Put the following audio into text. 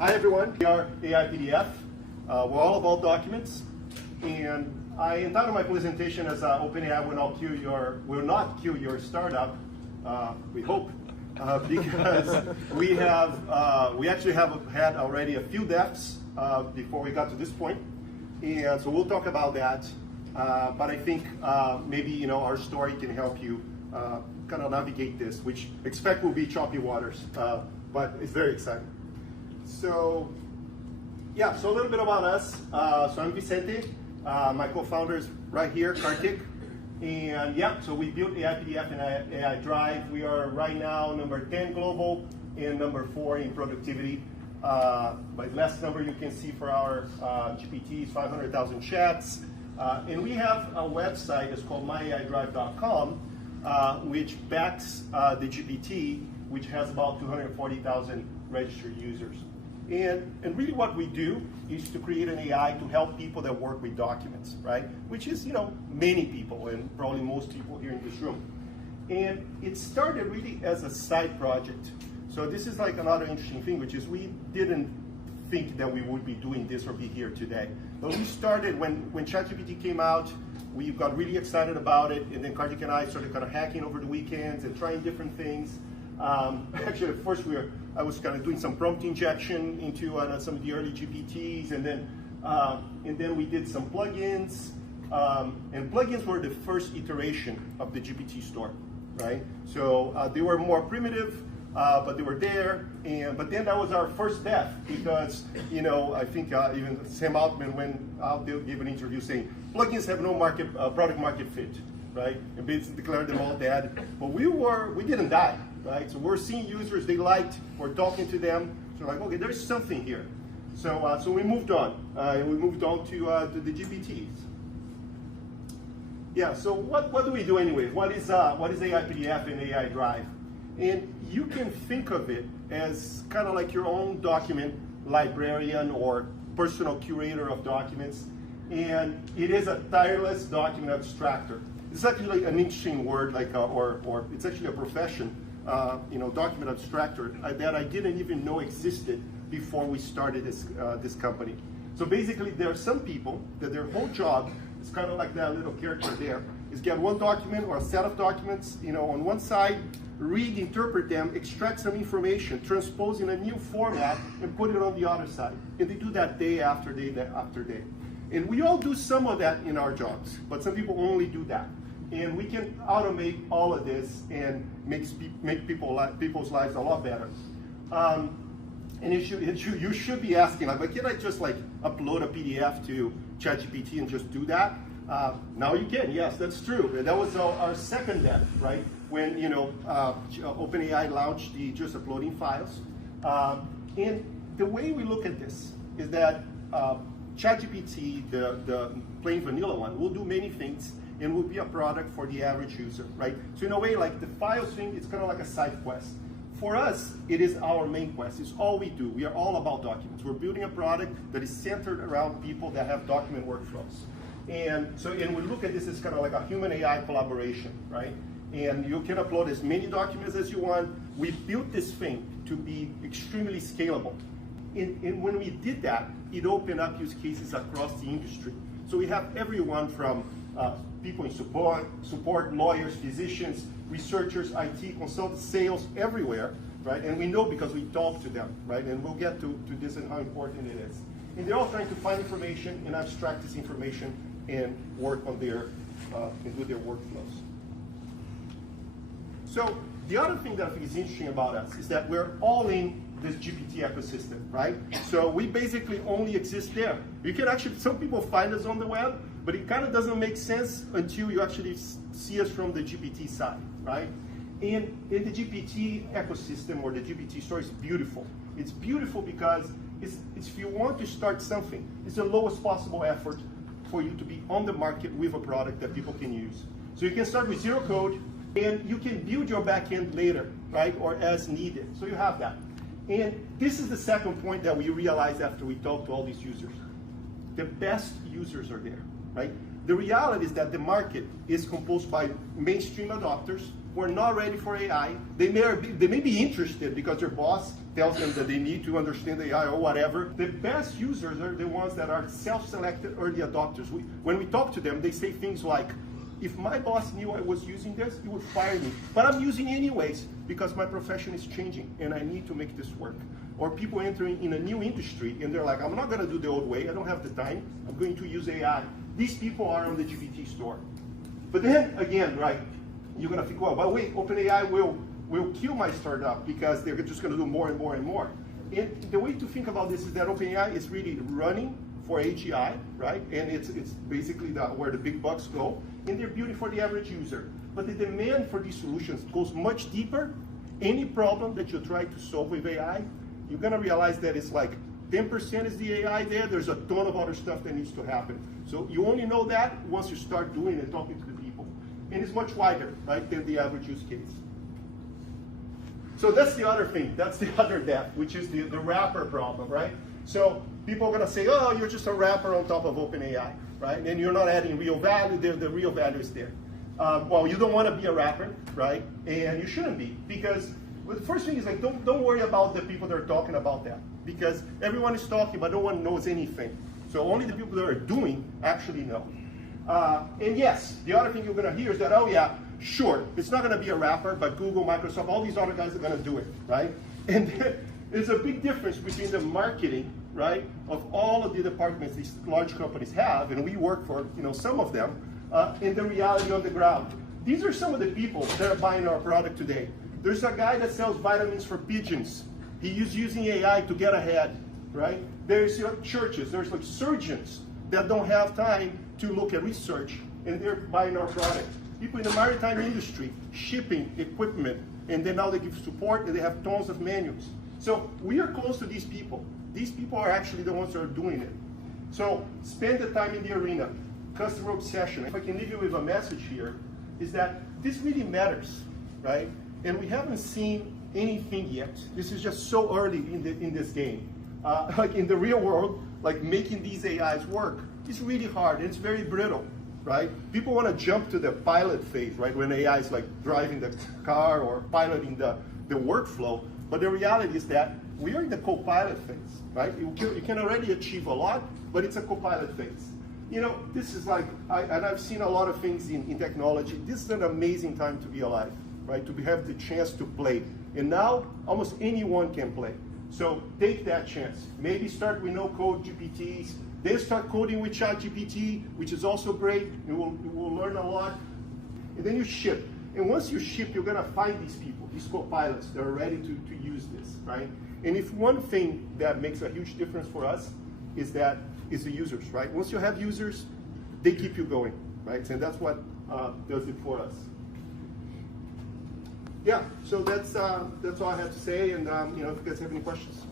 Hi everyone, we are AI PDF. We're all about documents, and I entitled my presentation as OpenAI will not kill your startup. We hope, because we actually have had already a few deaths before we got to this point, and so we'll talk about that. But I think maybe our story can help you kind of navigate this, which expect will be choppy waters, but it's very exciting. So yeah, so a little bit about us. So I'm Vicente. My co-founder is right here, Kartik. And yeah, so we built Ai PDF and AI Drive. We are right now number 10 global and number 4 in productivity. By last number you can see for our GPTs, 500,000 chats. And we have a website, it's called myaidrive.com, which backs the GPT, which has about 240,000 registered users. And really what we do is to create an AI to help people that work with documents, right? Which is, many people and probably most people here in this room. And it started really as a side project. So this is like another interesting thing, which is we didn't think that we would be doing this or be here today. But we started when ChatGPT came out, we got really excited about it, and then Kartik and I started kind of hacking over the weekends and trying different things. Actually, at first I was kind of doing some prompt injection into some of the early GPTs, and then we did some plugins. And plugins were the first iteration of the GPT store, right? So they were more primitive, but they were there. But then that was our first death because I think even Sam Altman went out there, gave an interview saying plugins have no product market fit, right? And basically declared them all dead. But we didn't die. Right, so we're seeing users they liked, we're talking to them, so like, okay, there's something here. So we moved on, and we moved on to the GPTs. Yeah, so what do we do anyway? What is AI PDF and AI Drive? And you can think of it as kind of like your own document librarian or personal curator of documents, and it is a tireless document abstractor. It's actually an interesting word, like or it's actually a profession. Document abstractor that I didn't even know existed before we started this company. So basically, there are some people that their whole job is kind of like that little character there, is get one document or a set of documents, on one side, read, interpret them, extract some information, transpose in a new format, and put it on the other side. And they do that day after day after day. And we all do some of that in our jobs, but some people only do that. And we can automate all of this and make people's lives a lot better. And you should be asking, like, can I just upload a PDF to ChatGPT and just do that? Now you can, yes, that's true. And that was our second death, right? When OpenAI launched the just uploading files. And the way we look at this is that ChatGPT, the plain vanilla one, will do many things and will be a product for the average user, right? So in a way, like the files thing, it's kind of like a side quest. For us, it is our main quest. It's all we do. We are all about documents. We're building a product that is centered around people that have document workflows. And we look at this as kind of like a human AI collaboration, right? And you can upload as many documents as you want. We built this thing to be extremely scalable. And when we did that, it opened up use cases across the industry. So we have everyone from people in support, lawyers, physicians, researchers, IT, consultants, sales, everywhere, right? And we know because we talk to them, right? And we'll get to this and how important it is. And they're all trying to find information and abstract this information and work on and do their workflows. So the other thing that I think is interesting about us is that we're all in this GPT ecosystem, right? So we basically only exist there. You can actually, some people find us on the web, but it kind of doesn't make sense until you actually see us from the GPT side, right? And the GPT ecosystem or the GPT store is beautiful. It's beautiful because it's if you want to start something, it's the lowest possible effort for you to be on the market with a product that people can use. So you can start with zero code, and you can build your backend later, right? Or as needed. So you have that. And this is the second point that we realized after we talked to all these users. The best users are there, right? The reality is that the market is composed by mainstream adopters who are not ready for AI. They may be interested because their boss tells them that they need to understand AI or whatever. The best users are the ones that are self-selected early adopters. When we talk to them, they say things like, if my boss knew I was using this, he would fire me. But I'm using it anyways because my profession is changing and I need to make this work. Or people entering in a new industry and they're like, I'm not going to do the old way. I don't have the time. I'm going to use AI. These people are on the GPT store. But then again, right, you're going to think, well, but wait, OpenAI will kill my startup because they're just going to do more and more and more. And the way to think about this is that OpenAI is really running for AGI, right? And it's basically where the big bucks go. And they're building for the average user. But the demand for these solutions goes much deeper. Any problem that you try to solve with AI, you're going to realize that it's like 10% is the AI there. There's a ton of other stuff that needs to happen. So you only know that once you start doing it and talking to the people. And it's much wider, right, than the average use case. So that's the other thing. That's the other depth, which is the wrapper problem, right? So people are going to say, oh, you're just a wrapper on top of OpenAI, right? And you're not adding real value. The real value is there. Well, you don't want to be a wrapper, right? And you shouldn't be, because well, the first thing is like, don't worry about the people that are talking about that, because everyone is talking, but no one knows anything. So only the people that are doing actually know. And yes, the other thing you're going to hear is that, oh yeah, sure, it's not going to be a wrapper, but Google, Microsoft, all these other guys are going to do it, right? And there's a big difference between the marketing, right, of all of the departments these large companies have, and we work for, some of them, and the reality on the ground. These are some of the people that are buying our product today. There's a guy that sells vitamins for pigeons. He's using AI to get ahead, right? There's churches, there's like surgeons that don't have time to look at research, and they're buying our product. People in the maritime industry, shipping equipment, and then now they give support, and they have tons of manuals. So we are close to these people. These people are actually the ones that are doing it. So spend the time in the arena. Customer obsession. If I can leave you with a message here, is that this really matters, right? And we haven't seen anything yet. This is just so early in this game. Like in the real world, like making these AIs work, it's really hard, and it's very brittle, right? People want to jump to the pilot phase, right? When AI is like driving the car or piloting the workflow. But the reality is that we are in the co-pilot phase, right? You can already achieve a lot, but it's a co-pilot phase. This is like, and I've seen a lot of things in technology. This is an amazing time to be alive, right? To have the chance to play. And now, almost anyone can play. So take that chance. Maybe start with no-code GPTs. Then start coding with ChatGPT, which is also great. You will learn a lot. And then you ship. And once you ship, you're going to find these people, these co-pilots that are ready to use this, right? And if one thing that makes a huge difference for us is the users, right? Once you have users, they keep you going, right? And that's what does it for us. Yeah, so that's all I have to say. And if you guys have any questions.